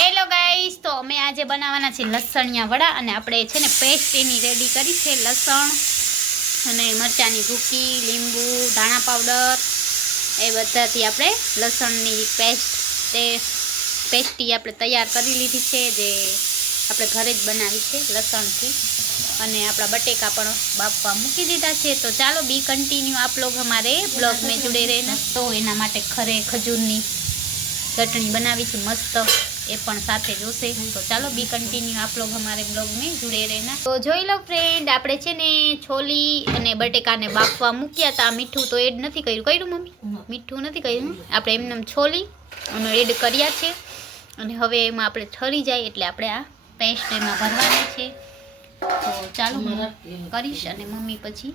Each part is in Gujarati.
હેલો ગાઈસ, તો અમે આજે બનાવવાના છે લસણિયા વડા અને આપણે છે ને પેસ્ટ એની રેડી કરી છે. લસણ અને મરચાંની ભૂકી, લીંબુ, ધાણા પાવડર એ બધાથી આપણે લસણની પેસ્ટી આપણે તૈયાર કરી લીધી છે, જે આપણે ઘરે જ બનાવી છે લસણથી. અને આપણા બટેકા પણ બાફવા મૂકી દીધા છે. તો ચાલો બી કન્ટિન્યू आप लोग हमारे ब्लॉग में जुड़े रहना. તો એના માટે ખજૂરની ચટણી બનાવી છે મસ્ત, એ પણ સાથે જોશે. તો ચાલો બી કન્ટિન્યू आप लोग हमारे ब्लॉग में जुड़े रहना. તો જોઈ લો ફ્રેન્ડ, આપણે છે ને છોલી અને બટેકાને બાફવા મૂક્યા હતા. મીઠું તો એડ નથી કર્યું મમ્મી? મીઠું નથી કર્યું. આપણે એમને છોલી અને એડ કર્યા છે. અને હવે એમાં આપણે ઠરી જાય એટલે આપણે આ પેસ્ટ એમાં ભરવાની છે. તો ચાલો હું કરીશ અને મમ્મી પછી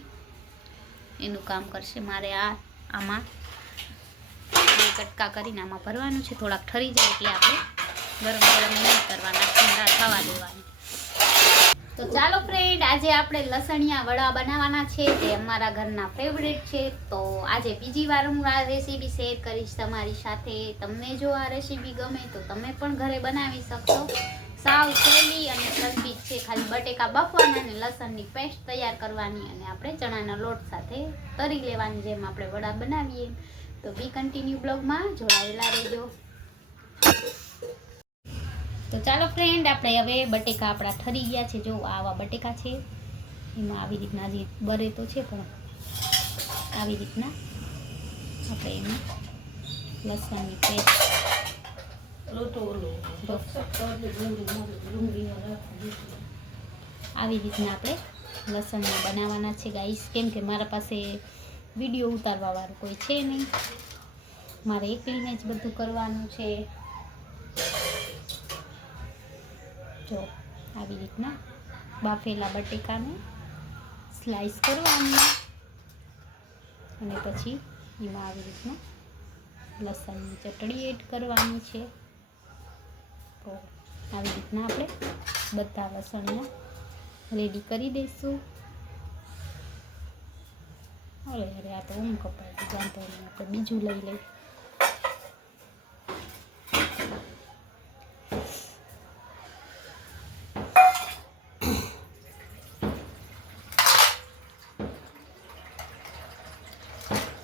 એનું કામ કરશે. મારે આમાં કટકા કરીને આમાં ભરવાનું છે. થોડાક ઠરી જાય એટલે આપણે ગરમ નહીં કરવાના, ઠંડા થવા દેવાના. તો ચાલો ફ્રેન્ડ, આજે આપણે લસણિયા વડા બનાવવાના છે. તે અમારા ઘરના ફેવરેટ છે. તો આજે બીજી વાર હું આ રેસીપી શેર કરીશ તમારી સાથે. તમને જો આ રેસીપી ગમે તો તમે પણ ઘરે બનાવી શકશો. સાવ સહેલી અને સસ્તી છે. ખાલી બટેકા બાફવાના અને લસણની પેસ્ટ તૈયાર કરવાની અને આપણે ચણાના લોટ સાથે તરી લેવાની, જેમ આપણે વડા બનાવીએ. તો બી કન્ટિન્યુ બ્લોગમાં જોડાયેલા રહેજો. તો ચાલો ફ્રેન્ડ, આપણે હવે બટેકા આપણા ઠરી ગયા છે. જો આવા બટેકા છે, એમાં આવી રીતના હજી બરે તો છે, પણ આવી રીતના આપણે એમાં લસણની પેસ્ટ આવી રીતના આપણે લસણના બનાવવાના છે ગાઈસ. કેમ કે મારા પાસે વિડીયો ઉતારવા વાળું કોઈ છે નહીં, મારે એકલીને જ બધું કરવાનું છે. જો આવી રીતના બાફેલા બટેકાને સ્લાઈસ કરવાની અને પછી એમાં આવી રીતના લસણની ચટણી એડ કરવાની છે. તો આવી રીતના આપણે બધા લસણના રેડી કરી દઈશું. અરે આ તો કપાય જાણતો નહીં, આપણે બીજું લઈ લઈએ.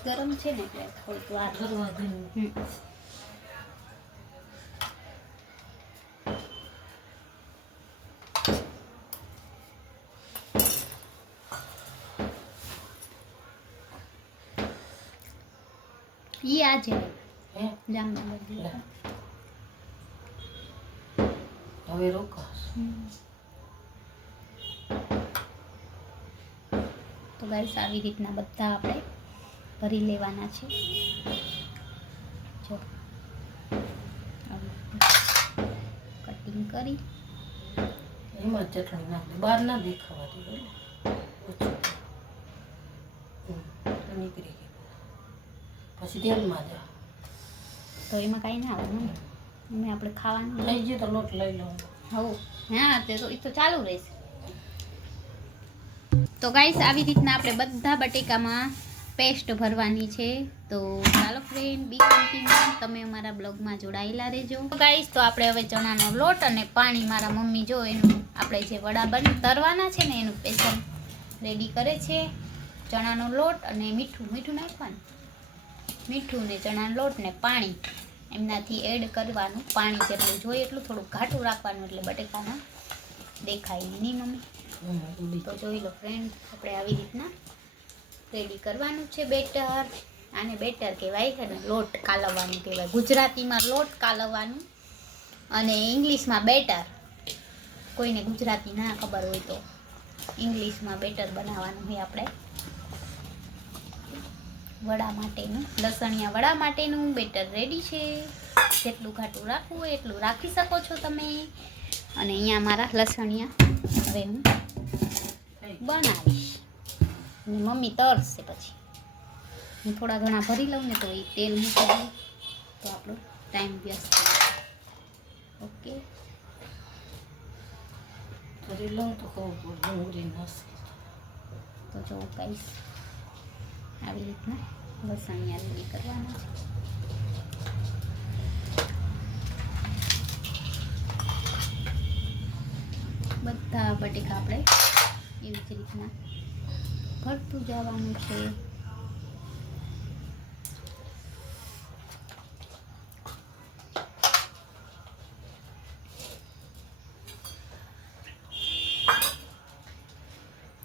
ગરમ છે ને એટલે થોડું આ ભરવા દેવું. ઈ આજે જામનગર હવે રોકાશ. તો ગાઈસ આવી રીતના બધા આપણે ભરી લેવાના છે. જો કટિંગ કરી એમાં ચટણી નાખી, બહાર ના દેખાવા દે, નીકળી ગઈ. પછી તેલમાં જા તો એમાં કાંઈ ના આવે ને, એમાં આપણે ખાવાનું થઈ ગયું તો લોટ લઈ લો. હા, તે તો એ તો ચાલુ રહેશે. તો ગાઈસ આવી રીતના આપણે બધા બટેકામાં પેસ્ટ ભરવાની છે. તો ચાલો ફ્રેન્ડ, બી કન્ટિન્યુ તમે અમારા બ્લોગમાં જોડાયેલા રહેજો. તો ગાઈસ, તો આપણે હવે ચણાનો લોટ અને પાણી, મારા મમ્મી જો એનું આપણે જે વડા તરવાના છે ને એનું પેસ્ટ રેડી કરે છે. ચણાનો લોટ અને મીઠું નાખવાનું, મીઠું ને ચણાનો લોટ ને પાણી એમનાથી એડ કરવાનું. પાણી જેટલું જોઈએ એટલું, થોડું ઘાટું રાખવાનું એટલે બટેકાના દેખાય નહીં મમ્મી. તો જોઈ લો ફ્રેન્ડ, આપણે આવી રીતના રેડી કરવાનું છે બેટર. આને બેટર કહેવાય છે ને, લોટ કાલવવાનું કહેવાય. ગુજરાતીમાં લોટ કાલવવાનું અને ઇંગ્લિશમાં બેટર. કોઈને ગુજરાતી ના ખબર હોય તો ઇંગ્લિશમાં બેટર બનાવવાનું હોય. આપણે વડા માટેનું, લસણિયા વડા માટેનું બેટર રેડી છે. જેટલું ઘાટું રાખવું હોય એટલું રાખી શકો છો તમે. અને અહીંયા મારા લસણિયા હવે હું બનાવીશ અને મમ્મી તરશે. પછી હું થોડા ઘણા ભરી લઉં ને તો એ તેલ મૂકી દઉં તો આપણો ટાઈમ વ્યસ્ત થાય. ઓકે, ભરી લઉં તો ખબર ડુંગળી નાખી. તો જો કહીશ આવી રીતના લસણિયા રેડી કરવાના છે. બધા બટેકા આપણે એવી જ રીતના ભરતું જવાનું છે.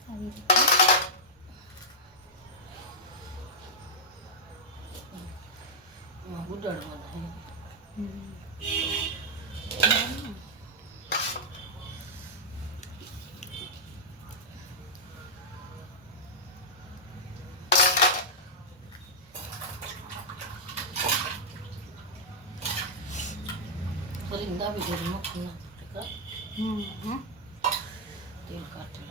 આવી રીતે ઉડાડવાના. ફરી દાબી દે મખના બટેકા તેલ કાઢી.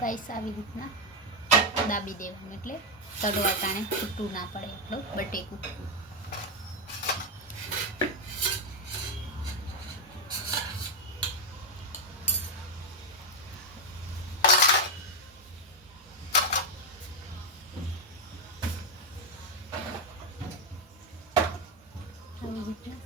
ગાઈસ આવી રીતના દાબી દેવાનું એટલે તળવા ટાણે છૂટું ના પડે એટલું બટેકું. આવી રીતના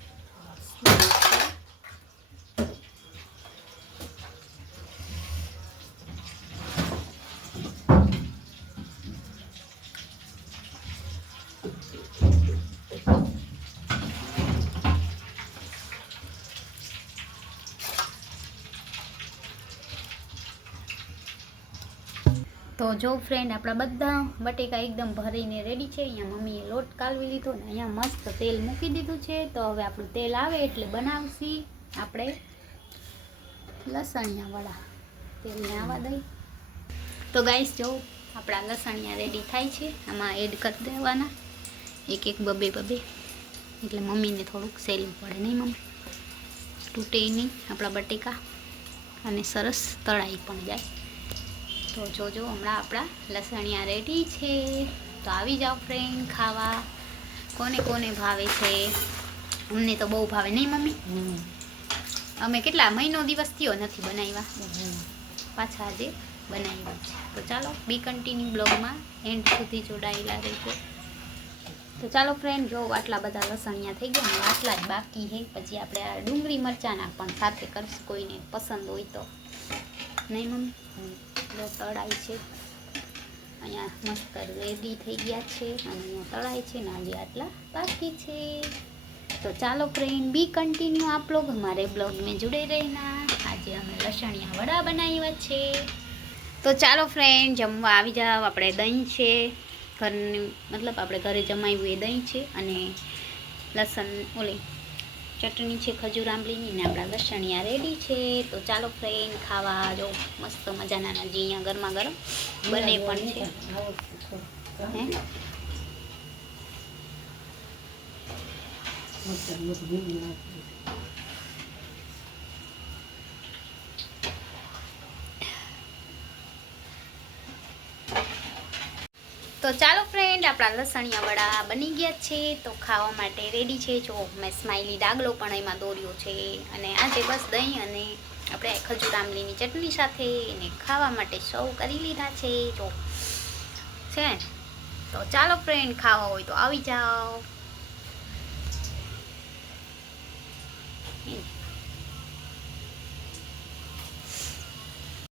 તો જો ફ્રેન્ડ આપણા બધા બટેકા એકદમ ભરીને રેડી છે. અહીંયા મમ્મીએ લોટ કાલવી લીધો ને અહીંયા મસ્ત તેલ મૂકી દીધું છે. તો હવે આપણું તેલ આવે એટલે બનાવશી આપણે લસણિયા વડા. તેલને આવવા દઈ. તો ગાઈસ જો આપણા લસણિયા રેડી થાય છે. આમાં એડ કરી દેવાના એક બબે એટલે મમ્મીને થોડુંક સહેલું પડે નહીં મમ્મી, તૂટે નહીં આપણા બટેકા અને સરસ તળાઈ પણ જાય. તો જોજો હમણાં આપણા લસણિયા રેડી છે. તો આવી જાઓ ફ્રેન્ડ ખાવા. કોને કોને ભાવે છે? અમને તો બહુ ભાવે નહીં મમ્મી. અમે કેટલા મહિનો દિવસ થયો નથી બનાવ્યા, પાછા આજે બનાવ્યા છે. તો ચાલો બી કન્ટિન્યુ બ્લોગમાં એન્ડ સુધી જોડાયેલા રહેજો. તો ચાલો ફ્રેન્ડ જો આટલા બધા લસણિયા થઈ ગયા ને આટલા જ બાકી છે. પછી આપણે આ ડુંગળી મરચાંના પણ સાથે કરીશું કોઈને પસંદ હોય તો. નહીં મમ્મી? તળાય છે અહીંયા મસ્ત રેડી થઈ ગયા છે અને અહીંયા તળાય છે ને આજે આટલા બાકી છે. તો ચાલો ફ્રેન્ડ બી કન્ટિન્યુ આપ લોગ हमारे ब्लॉग में जुड़े रहना. આજે અમે લસણિયા વડા બનાવ્યા છે. તો ચાલો ફ્રેન્ડ જમવા આવી જાવ. આપણે દહીં છે ઘરનું, મતલબ આપણે ઘરે જમાવ્યું એ દહીં છે અને લસણ ઓલી ચટણી છે ખજૂર આંબલીની ને આપણા લસણિયા રેડી છે. તો ચાલો ફ્રેન્ડ ખાવા. જો મસ્ત મજાના જે અહીંયા ગરમા ગરમ બને પણ છે. હે તો ચાલો ફ્રેન્ડ આપણા લસણિયા વડા બની ગયા છે. તો ખાવા માટે રેડી છે. જો મેં સ્માઈલી ડાગલો પણ એમાં દોર્યો છે અને આજે બસ દહીં અને આપણે ખજૂર આંબલીની ચટણી સાથે એને ખાવા માટે સર્વ કરી લીધા છે. જો છે. તો ચાલો ફ્રેન્ડ ખાવા હોય તો આવી જાઓ.